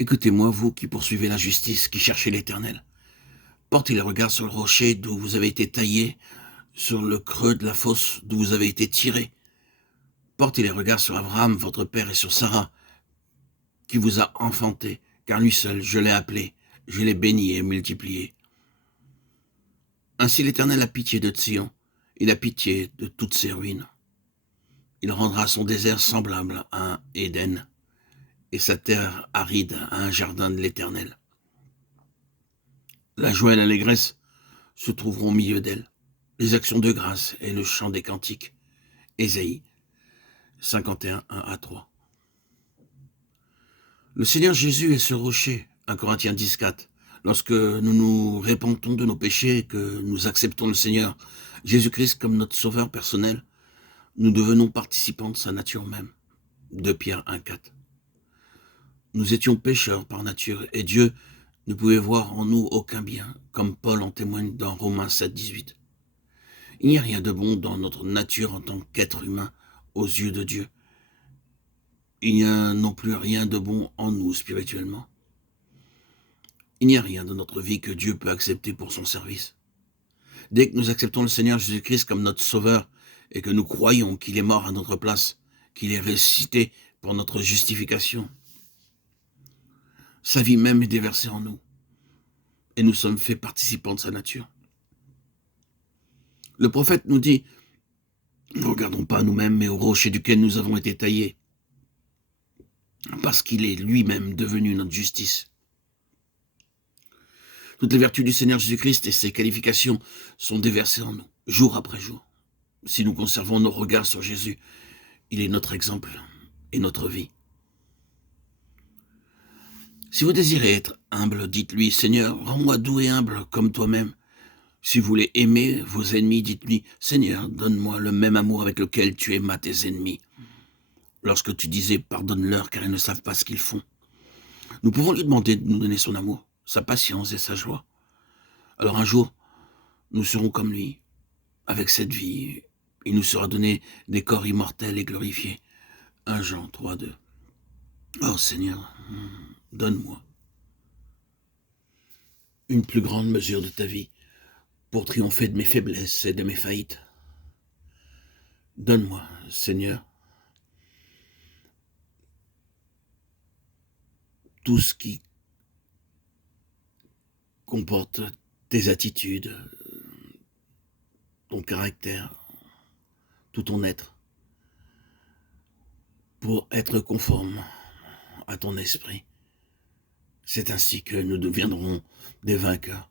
Écoutez-moi, vous qui poursuivez l'injustice, qui cherchez l'Éternel. Portez les regards sur le rocher d'où vous avez été taillé, sur le creux de la fosse d'où vous avez été tiré. Portez les regards sur Abraham, votre père, et sur Sarah, qui vous a enfanté, car lui seul, je l'ai appelé, je l'ai béni et multiplié. Ainsi l'Éternel a pitié de Sion, il a pitié de toutes ses ruines. Il rendra son désert semblable à un Éden, et sa terre aride à un jardin de l'Éternel. La joie et l'allégresse se trouveront au milieu d'elle, les actions de grâce et le chant des cantiques. Ésaïe 51, 1 à 3. Le Seigneur Jésus est ce rocher, 1 Corinthiens 10, 4. Lorsque nous nous repentons de nos péchés et que nous acceptons le Seigneur Jésus-Christ comme notre sauveur personnel, nous devenons participants de sa nature même. 2 Pierre 1, 4. Nous étions pécheurs par nature et Dieu ne pouvait voir en nous aucun bien, comme Paul en témoigne dans Romains 7, 18. Il n'y a rien de bon dans notre nature en tant qu'être humain aux yeux de Dieu. Il n'y a non plus rien de bon en nous spirituellement. Il n'y a rien dans notre vie que Dieu peut accepter pour son service. Dès que nous acceptons le Seigneur Jésus-Christ comme notre Sauveur et que nous croyons qu'il est mort à notre place, qu'il est ressuscité pour notre justification, sa vie même est déversée en nous et nous sommes faits participants de sa nature. Le prophète nous dit, ne regardons pas à nous-mêmes mais au rocher duquel nous avons été taillés, parce qu'il est lui-même devenu notre justice. Toutes les vertus du Seigneur Jésus-Christ et ses qualifications sont déversées en nous, jour après jour. Si nous conservons nos regards sur Jésus, il est notre exemple et notre vie. Si vous désirez être humble, dites-lui, Seigneur, rends-moi doux et humble comme toi-même. Si vous voulez aimer vos ennemis, dites-lui, Seigneur, donne-moi le même amour avec lequel tu aimas tes ennemis. Lorsque tu disais, pardonne-leur car ils ne savent pas ce qu'ils font. Nous pouvons lui demander de nous donner son amour, sa patience et sa joie. Alors un jour, nous serons comme lui, avec cette vie. Il nous sera donné des corps immortels et glorifiés. 1 Jean 3, 2. Oh Seigneur, donne-moi une plus grande mesure de ta vie pour triompher de mes faiblesses et de mes faillites. Donne-moi, Seigneur, tout ce qui comporte tes attitudes, ton caractère, tout ton être, pour être conforme à ton esprit. C'est ainsi que nous deviendrons des vainqueurs.